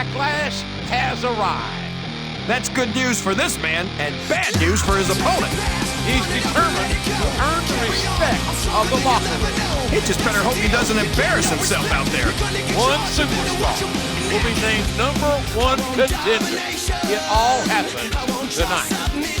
Backlash has arrived. That's good news for this man and bad news for his opponent. He's determined to earn the respect of the locker room. He just better hope he doesn't embarrass himself out there. One superstar will be named #1 contender. It all happens tonight.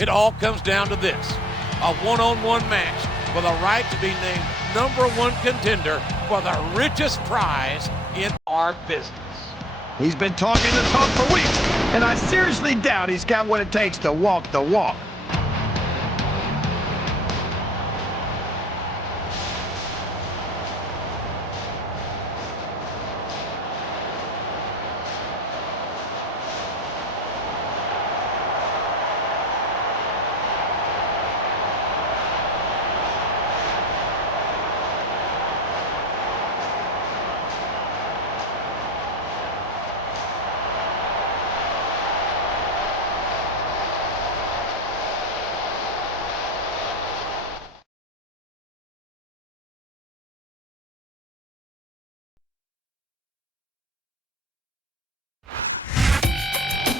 It all comes down to this: a one-on-one match for the right to be named #1 contender for the richest prize in our business. He's been talking the talk for weeks, and I seriously doubt he's got what it takes to walk the walk.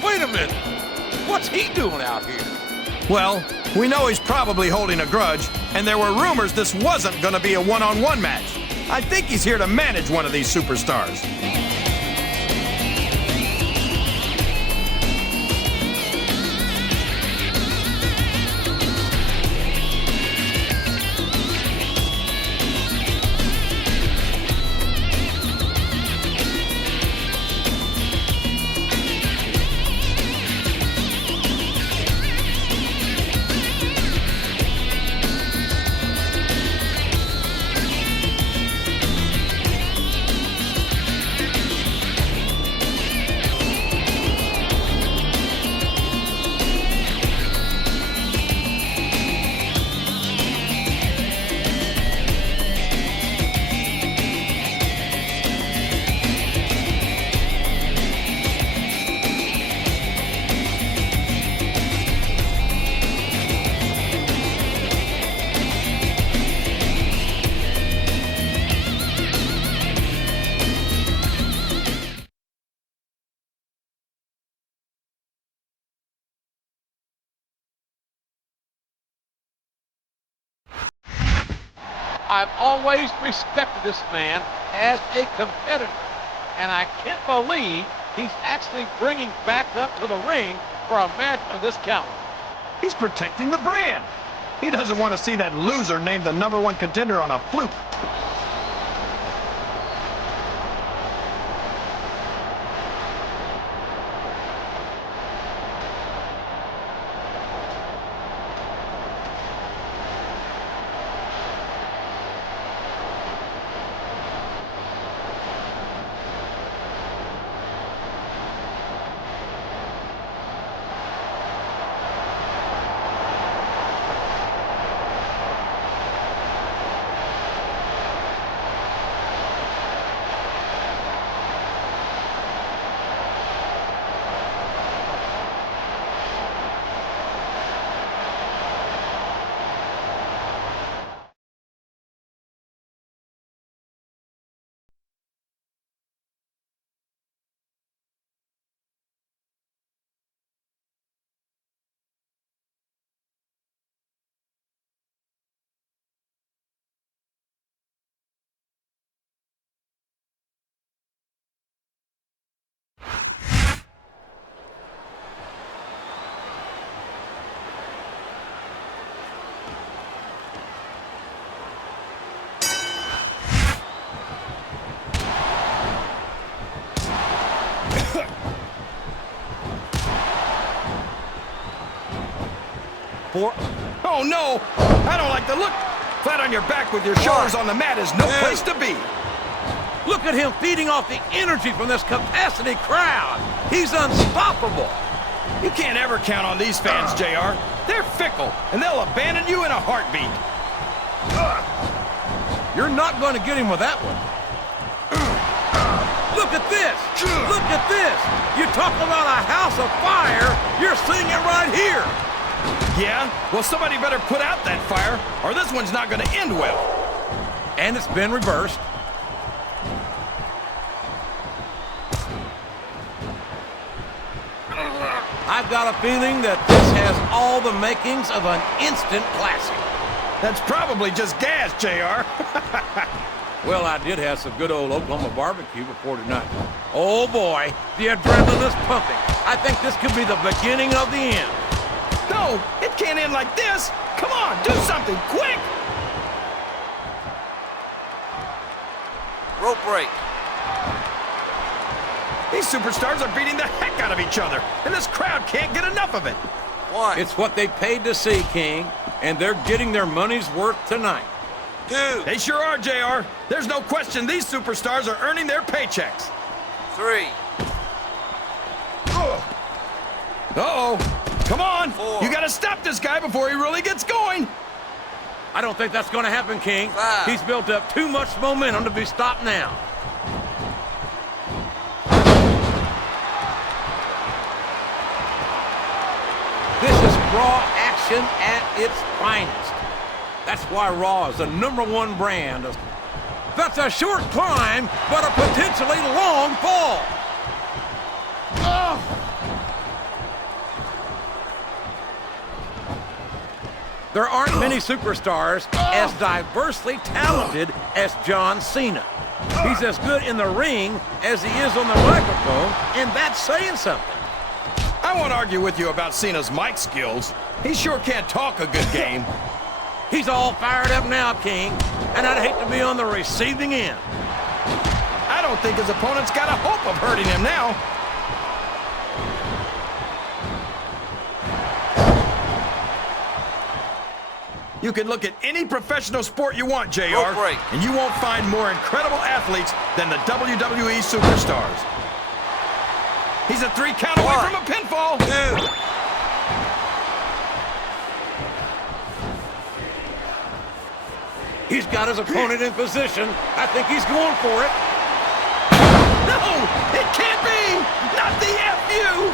Wait a minute. What's he doing out here? Well, we know he's probably holding a grudge, and there were rumors this wasn't going to be a one-on-one match. I think he's here to manage one of these superstars. I've always respected this man as a competitor, and I can't believe he's actually bringing back up to the ring for a match of this caliber. He's protecting the brand. He doesn't want to see that loser named the #1 contender on a fluke. Oh no! I don't like the look. Flat on your back with your shoulders on the mat is no place to be. Look at him feeding off the energy from this capacity crowd. He's unstoppable. You can't ever count on these fans, JR. They're fickle, and they'll abandon you in a heartbeat. You're not going to get him with that one. Look at this. Look at this. You talk about a house of fire, you're seeing it right here. Yeah? Well, somebody better put out that fire, or this one's not going to end well. And it's been reversed. I've got a feeling that this has all the makings of an instant classic. That's probably just gas, JR. Well, I did have some good old Oklahoma barbecue before tonight. Oh boy, the adrenaline is pumping. I think this could be the beginning of the end. No, it can't end like this. Come on, do something, quick! Rope break. These superstars are beating the heck out of each other, and this crowd can't get enough of it. One. It's what they paid to see, King, and they're getting their money's worth tonight. Two. They sure are, JR. There's no question these superstars are earning their paychecks. Three. Uh-oh. Come on. Four. You gotta stop this guy before he really gets going. I don't think that's going to happen, King. Five. He's built up too much momentum to be stopped now. This is Raw action at its finest. That's why Raw is the #1 brand. That's a short climb, but a potentially long fall. Oh. There aren't many superstars as diversely talented as John Cena. He's as good in the ring as he is on the microphone, and that's saying something. I won't argue with you about Cena's mic skills. He sure can't talk a good game. He's all fired up now, King, and I'd hate to be on the receiving end. I don't think his opponent's got a hope of hurting him now. You can look at any professional sport you want, JR, Rope break. and you won't find more incredible athletes than the WWE superstars. He's a 3 count away from a pinfall. Two. He's got his opponent in position. I think he's going for it. No, it can't be. Not the FU.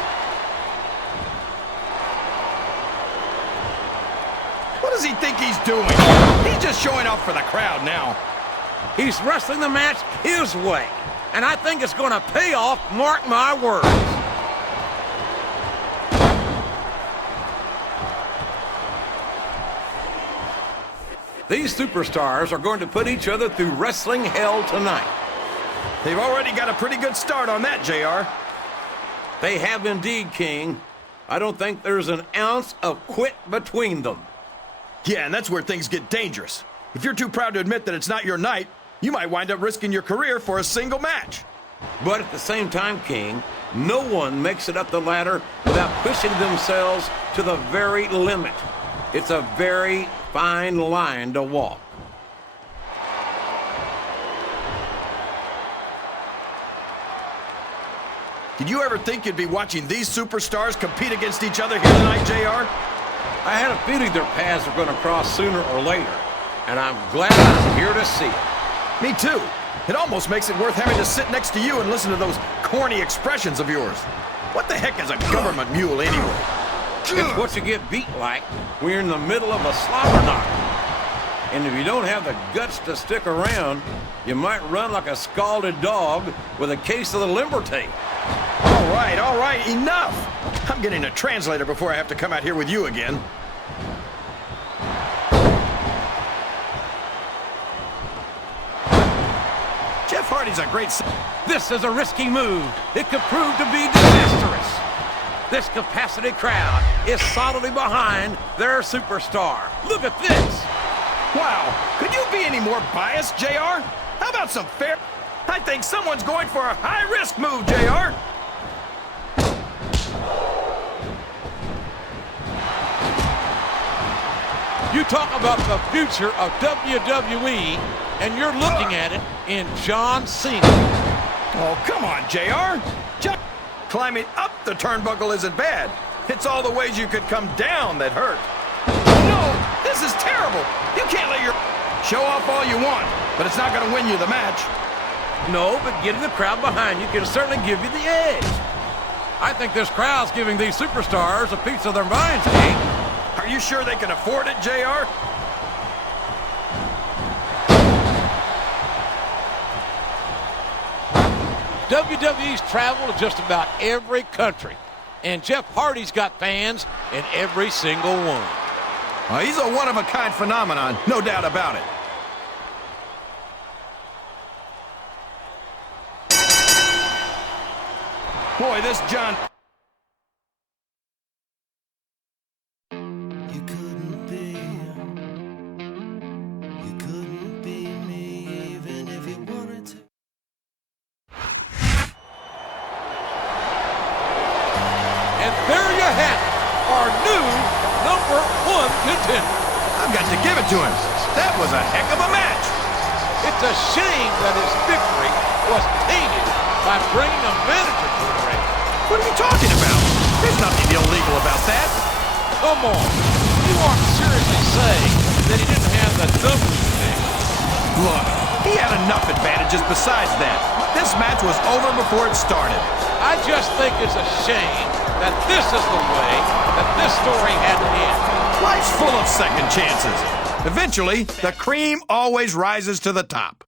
What does he think he's doing? He's just showing off for the crowd now. He's wrestling the match his way, and I think it's going to pay off, mark my words. These superstars are going to put each other through wrestling hell tonight. They've already got a pretty good start on that, JR. They have indeed, King. I don't think there's an ounce of quit between them. Yeah, and that's where things get dangerous. If you're too proud to admit that it's not your night, you might wind up risking your career for a single match. But at the same time, King, no one makes it up the ladder without pushing themselves to the very limit. It's a very fine line to walk. Did you ever think you'd be watching these superstars compete against each other here tonight, JR? I had a feeling their paths are going to cross sooner or later, and I'm glad I'm here to see it. Me too. It almost makes it worth having to sit next to you and listen to those corny expressions of yours. What the heck is a government mule anyway? It's what you get beat like when you're in the middle of a slobber knocker. And if you don't have the guts to stick around, you might run like a scalded dog with a case of the limber tape. All right, enough! I'm getting a translator before I have to come out here with you again. Jeff Hardy's a great... This is a risky move. It could prove to be disastrous. This capacity crowd is solidly behind their superstar. Look at this. Wow, could you be any more biased, JR? How about some fair... I think someone's going for a high-risk move, JR. You talk about the future of WWE, and you're looking at it in John Cena. Oh, come on, JR. Climbing up the turnbuckle isn't bad. It's all the ways you could come down that hurt. No, this is terrible. You can't let your show off all you want, but it's not going to win you the match. No, but getting the crowd behind you can certainly give you the edge. I think this crowd's giving these superstars a piece of their minds, King. Are you sure they can afford it, JR? WWE's traveled to just about every country, and Jeff Hardy's got fans in every single one. He's a one-of-a-kind phenomenon, no doubt about it. Boy, this John... There you have it, our new #1 contender. I've got to give it to him. That was a heck of a match. It's a shame that his victory was tainted by bringing a manager to the ring. What are you talking about? There's nothing illegal about that. Come on, you aren't seriously saying that he didn't have the numbers thing. Look, he had enough advantages besides that. This match was over before it started. I just think it's a shame that this is the way that this story had to end. Life's full of second chances. Eventually, the cream always rises to the top.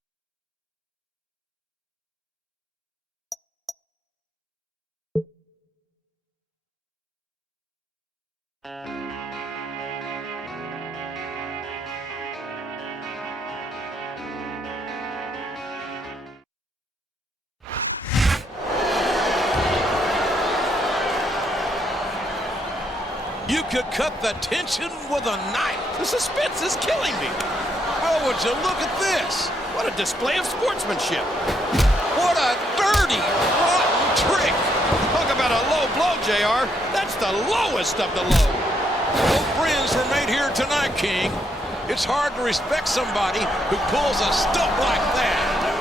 You could cut the tension with a knife. The suspense is killing me. Oh, would you look at this? What a display of sportsmanship. What a dirty, rotten trick. Talk about a low blow, JR. That's the lowest of the low. Both friends were made here tonight, King. It's hard to respect somebody who pulls a stunt like that.